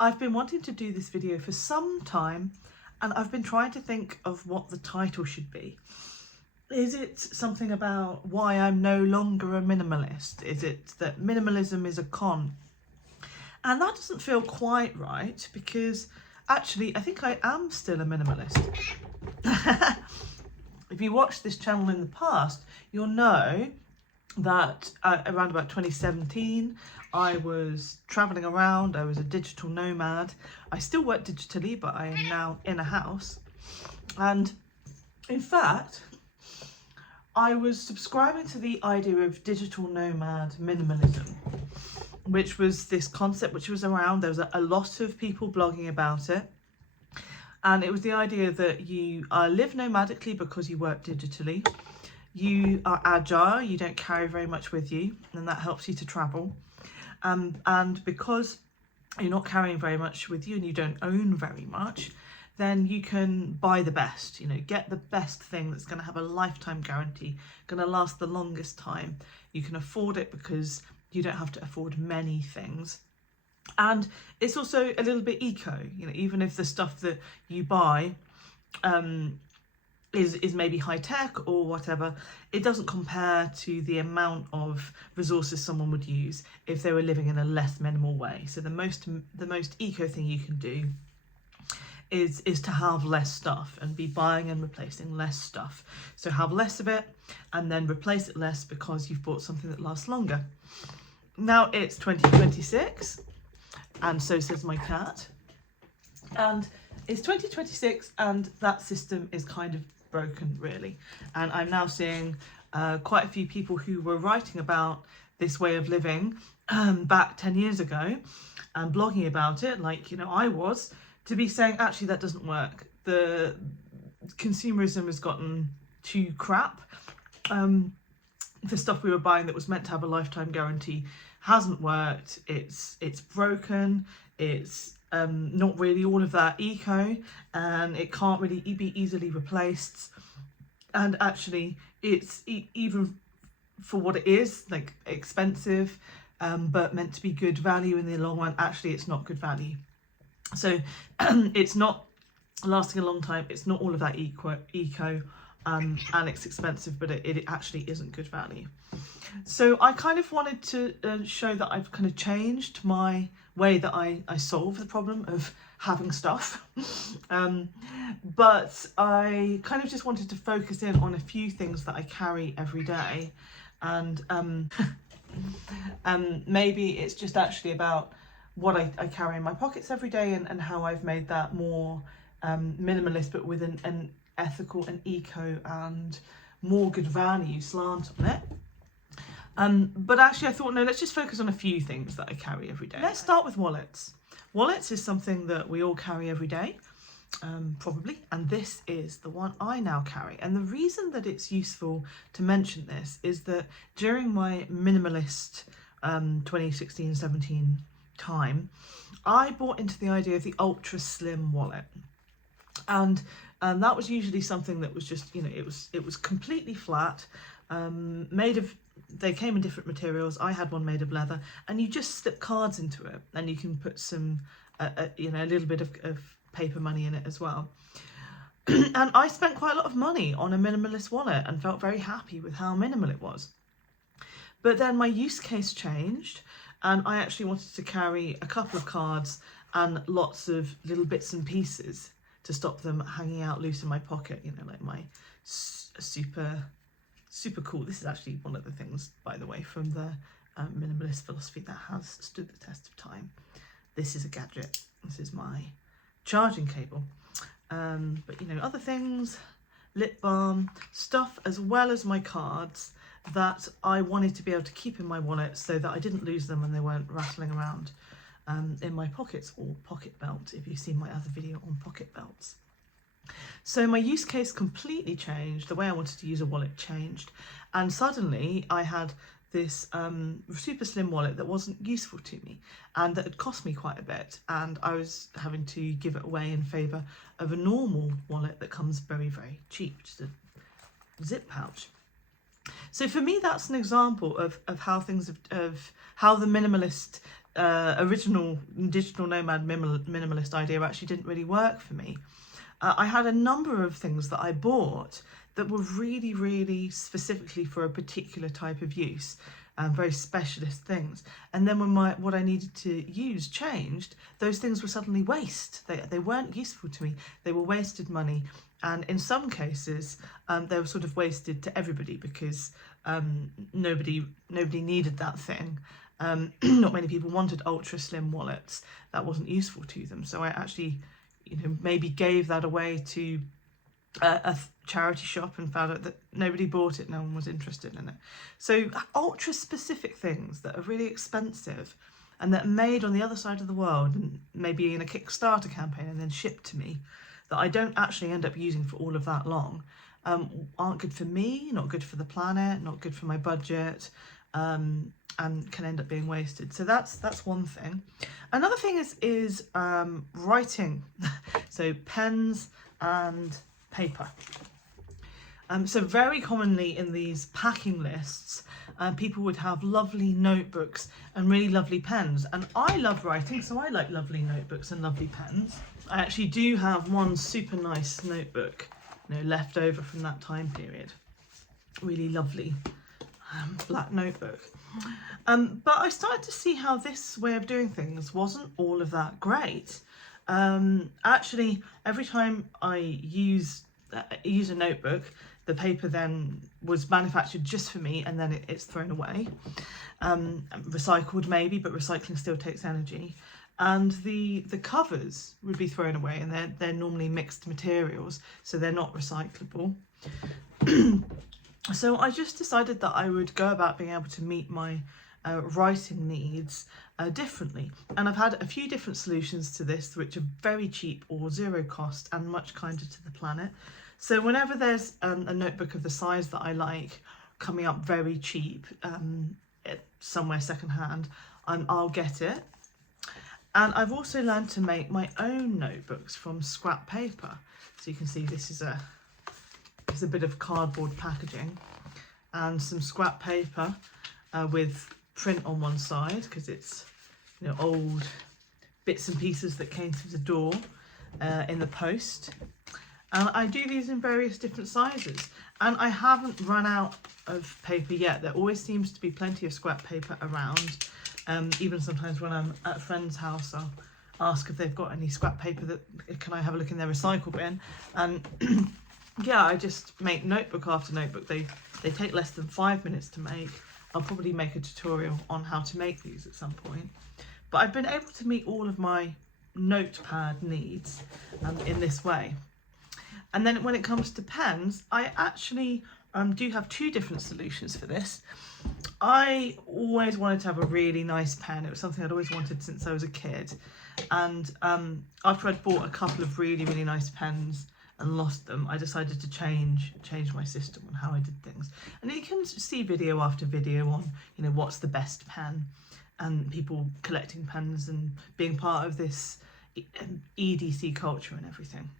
I've been wanting to do this video for some time, and I've been trying to think of what the title should be. Is it something about why I'm no longer a minimalist? Is it that minimalism is a con? And that doesn't feel quite right, because actually I think I am still a minimalist. If you watched this channel in the past, you'll know that around about 2017 I was traveling around. I was a digital nomad. I still work digitally, but I am now in a house. And in fact, I was subscribing to the idea of digital nomad minimalism, which was this concept which was around. There was a lot of people blogging about it. And it was the idea that you live nomadically because you work digitally. You are agile, you don't carry very much with you, and that helps you to travel. And because you're not carrying very much with you and you don't own very much, then you can buy the best, get the best thing that's going to have a lifetime guarantee, going to last the longest time. You can afford it because you don't have to afford many things. And it's also a little bit eco, even if the stuff that you buy is maybe high tech or whatever, it doesn't compare to the amount of resources someone would use if they were living in a less minimal way. So the most eco thing you can do is to have less stuff and be buying and replacing less stuff. So have less of it and then replace it less because you've bought something that lasts longer. Now it's 2026 and so says my cat. And it's 2026 and that system is kind of broken, really. And I'm now seeing quite a few people who were writing about this way of living back 10 years ago and blogging about it, like I was, to be saying actually that doesn't work. The consumerism has gotten too crap. The stuff we were buying that was meant to have a lifetime guarantee hasn't worked. It's broken. It's not really all of that eco, and it can't really be easily replaced. And actually it's even for what it is, like expensive, but meant to be good value in the long run, actually it's not good value. So it's not lasting a long time, it's not all of that eco, and it's expensive, but it actually isn't good value. So I kind of wanted to show that I've kind of changed my way that I solve the problem of having stuff. But I kind of just wanted to focus in on a few things that I carry every day. And maybe it's just actually about what I carry in my pockets every day and how I've made that more minimalist, but with an ethical and eco and more good value slant on it. But actually I thought, no, let's just focus on a few things that I carry every day. Let's start with wallets. Wallets is something that we all carry every day, probably, and this is the one I now carry. And the reason that it's useful to mention this is that during my minimalist 2016-17 time, I bought into the idea of the ultra slim wallet. And that was usually something that was just, it was completely flat, they came in different materials. I had one made of leather, and you just slip cards into it, and you can put some, a little bit of paper money in it as well. And I spent quite a lot of money on a minimalist wallet and felt very happy with how minimal it was. But then my use case changed, and I actually wanted to carry a couple of cards and lots of little bits and pieces to stop them hanging out loose in my pocket, like my super cool. This is actually one of the things, by the way, from the minimalist philosophy that has stood the test of time. This is a gadget. This is my charging cable. But other things, lip balm, stuff, as well as my cards that I wanted to be able to keep in my wallet so that I didn't lose them and they weren't rattling around in my pockets, or pocket belt, if you've seen my other video on pocket belts. So my use case completely changed, the way I wanted to use a wallet changed, and suddenly I had this super slim wallet that wasn't useful to me and that had cost me quite a bit, and I was having to give it away in favour of a normal wallet that comes very, very cheap, just a zip pouch. So for me, that's an example of how things of how the minimalist original digital nomad minimalist idea actually didn't really work for me. I had a number of things that I bought that were really, really specifically for a particular type of use, very specialist things. And then when what I needed to use changed, those things were suddenly waste. They weren't useful to me. They were wasted money. And in some cases, they were sort of wasted to everybody because nobody needed that thing. Not many people wanted ultra slim wallets. That wasn't useful to them. So I actually, maybe gave that away to a charity shop and found out that nobody bought it, no one was interested in it. So ultra specific things that are really expensive and that are made on the other side of the world and maybe in a Kickstarter campaign and then shipped to me, that I don't actually end up using for all of that long, aren't good for me, not good for the planet, not good for my budget, and can end up being wasted. So that's one thing. Another thing is writing. So pens and paper. So very commonly in these packing lists, people would have lovely notebooks and really lovely pens. And I love writing, so I like lovely notebooks and lovely pens. I actually do have one super nice notebook, left over from that time period. Really lovely black notebook. But I started to see how this way of doing things wasn't all of that great. Actually, every time I use a notebook, the paper then was manufactured just for me and then it's thrown away. Recycled maybe, but recycling still takes energy. And the covers would be thrown away, and they're normally mixed materials, so they're not recyclable. So I just decided that I would go about being able to meet my writing needs differently. And I've had a few different solutions to this, which are very cheap or zero cost and much kinder to the planet. So whenever there's a notebook of the size that I like coming up very cheap, somewhere secondhand, I'll get it. And I've also learned to make my own notebooks from scrap paper. So you can see this is a bit of cardboard packaging and some scrap paper with print on one side, because it's old bits and pieces that came through the door in the post. And I do these in various different sizes, and I haven't run out of paper yet. There always seems to be plenty of scrap paper around. Even sometimes when I'm at a friend's house, I'll ask if they've got any scrap paper that can I have a look in their recycle bin. And yeah, I just make notebook after notebook. They take less than 5 minutes to make. I'll probably make a tutorial on how to make these at some point. But I've been able to meet all of my notepad needs in this way. And then when it comes to pens, I actually do have two different solutions for this. I always wanted to have a really nice pen. It was something I'd always wanted since I was a kid. And after I'd bought a couple of really, really nice pens and lost them, I decided to change my system on how I did things. And you can see video after video on, what's the best pen, and people collecting pens and being part of this EDC culture and everything.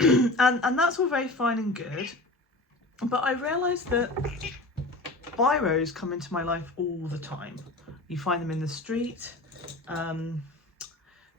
and that's all very fine and good, but I realised that biros come into my life all the time. You find them in the street,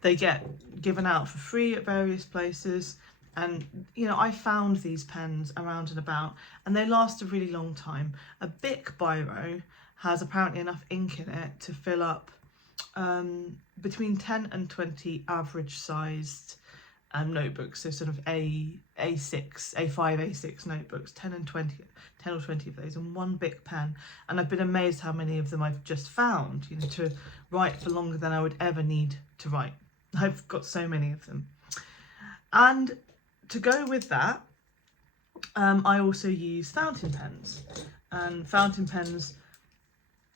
they get given out for free at various places, and I found these pens around and about, and they last a really long time. A Bic biro has apparently enough ink in it to fill up between 10 and 20 average sized notebooks, so sort of A5, A6 notebooks, 10 or 20 of those, and one Bic pen. And I've been amazed how many of them I've just found, to write for longer than I would ever need to write. I've got so many of them. And to go with that, I also use fountain pens. And fountain pens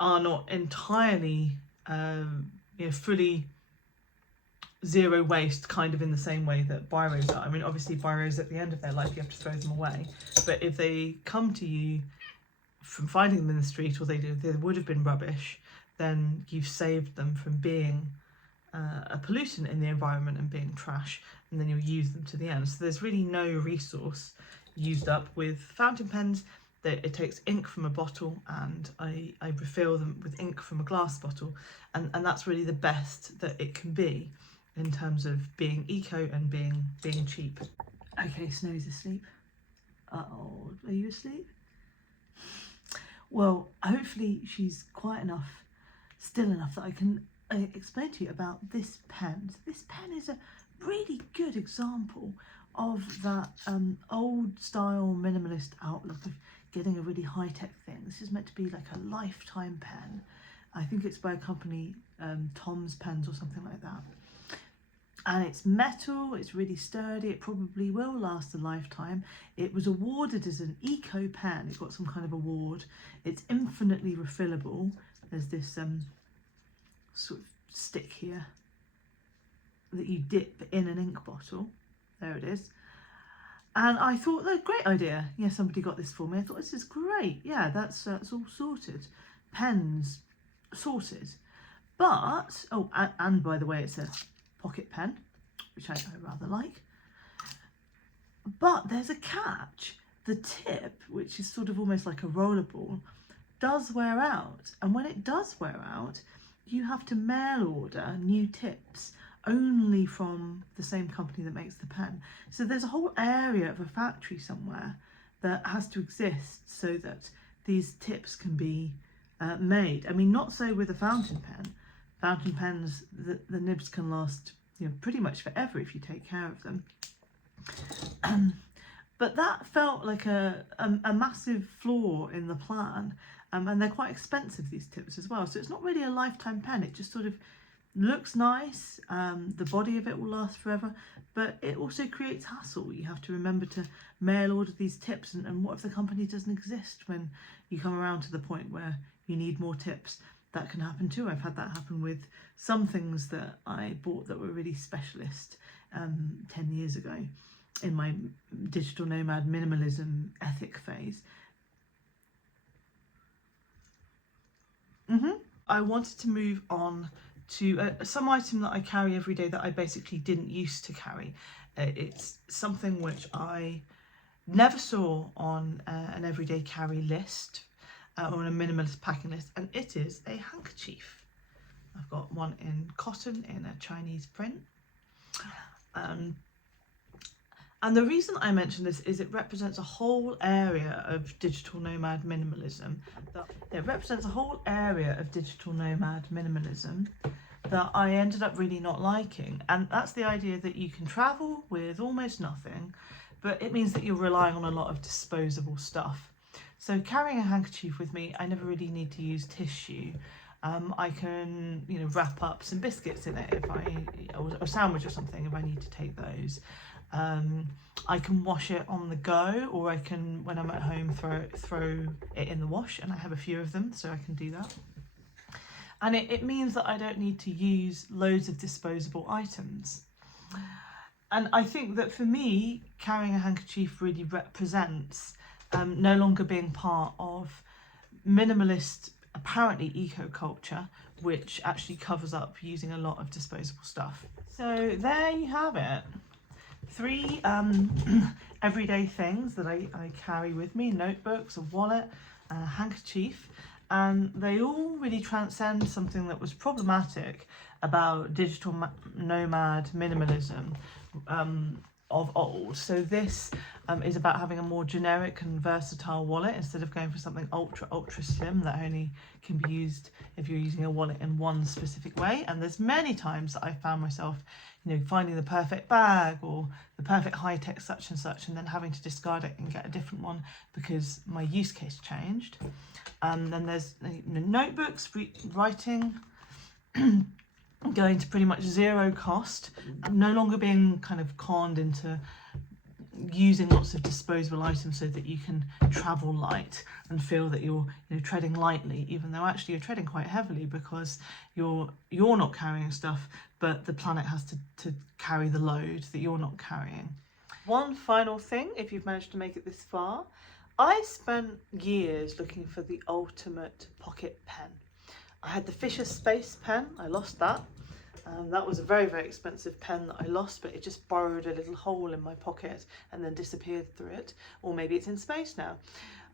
are not entirely, fully zero waste, kind of in the same way that biros are. I mean, obviously biros at the end of their life, you have to throw them away. But if they come to you from finding them in the street, or they would have been rubbish, then you've saved them from being a pollutant in the environment and being trash, and then you'll use them to the end. So there's really no resource used up with fountain pens. It takes ink from a bottle, and I refill them with ink from a glass bottle, and that's really the best that it can be in terms of being eco and being cheap. Okay, Snow's asleep. Uh-oh, are you asleep? Well, hopefully she's quiet enough, still enough, that I can explain to you about this pen. So this pen is a really good example of that old style minimalist outlook of getting a really high-tech thing. This is meant to be like a lifetime pen. I think it's by a company, Tom's Pens or something like that. And it's metal, it's really sturdy, it probably will last a lifetime. It was awarded as an eco pen, it got some kind of award. It's infinitely refillable. There's this sort of stick here that you dip in an ink bottle. There it is. And I thought, oh, great idea. Yeah, somebody got this for me. I thought, this is great. Yeah, that's all sorted. Pens sorted. But, oh, and by the way, it's a pocket pen, which I rather like. But there's a catch. The tip, which is sort of almost like a rollerball, does wear out. And when it does wear out, you have to mail order new tips only from the same company that makes the pen. So there's a whole area of a factory somewhere that has to exist so that these tips can be made. I mean, not so with a fountain pen. Fountain pens, the nibs can last, you know, pretty much forever if you take care of them. But that felt like a massive flaw in the plan, and they're quite expensive, these tips, as well. So it's not really a lifetime pen. It just sort of looks nice. The body of it will last forever, but it also creates hassle. You have to remember to mail order these tips, and what if the company doesn't exist when you come around to the point where you need more tips? That can happen too. I've had that happen with some things that I bought that were really specialist 10 years ago in my digital nomad minimalism ethic phase. I wanted to move on to some item that I carry every day that I basically didn't used to carry. It's something which I never saw on an everyday carry list or on a minimalist packing list, and it is a handkerchief. I've got one in cotton in a Chinese print. And the reason I mention this is it represents a whole area of digital nomad minimalism. It represents a whole area of digital nomad minimalism that I ended up really not liking. And that's the idea that you can travel with almost nothing, but it means that you're relying on a lot of disposable stuff. So carrying a handkerchief with me, I never really need to use tissue. I can, you know, wrap up some biscuits in it if or a sandwich or something if I need to take those. I can wash it on the go, or I can, when I'm at home, throw it in the wash, and I have a few of them, so I can do that. And it means that I don't need to use loads of disposable items. And I think that for me, carrying a handkerchief really represents no longer being part of minimalist, apparently eco-culture, which actually covers up using a lot of disposable stuff. So there you have it. 3 everyday things that I carry with me: notebooks, a wallet, a handkerchief, and they all really transcend something that was problematic about digital nomad minimalism of old. So this is about having a more generic and versatile wallet instead of going for something ultra slim that only can be used if you're using a wallet in one specific way. And there's many times that I found myself, you know, finding the perfect bag or the perfect high-tech such and such, and then having to discard it and get a different one because my use case changed. Then there's, you know, notebooks, writing, going to pretty much zero cost, no longer being kind of conned into using lots of disposable items so that you can travel light and feel that you're, you know, treading lightly, even though actually you're treading quite heavily because you're not carrying stuff, but the planet has to carry the load that you're not carrying. One final thing, if you've managed to make it this far, I spent years looking for the ultimate pocket pen. I had the Fisher Space pen, I lost that. That was a very, very expensive pen that I lost, but it just borrowed a little hole in my pocket and then disappeared through it. Or maybe it's in space now.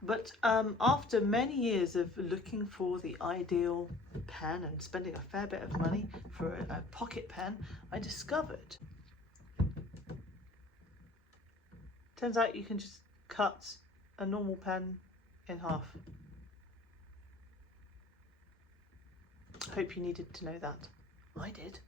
But after many years of looking for the ideal pen and spending a fair bit of money for a pocket pen, I discovered. Turns out you can just cut a normal pen in half. I hope you needed to know that. I did.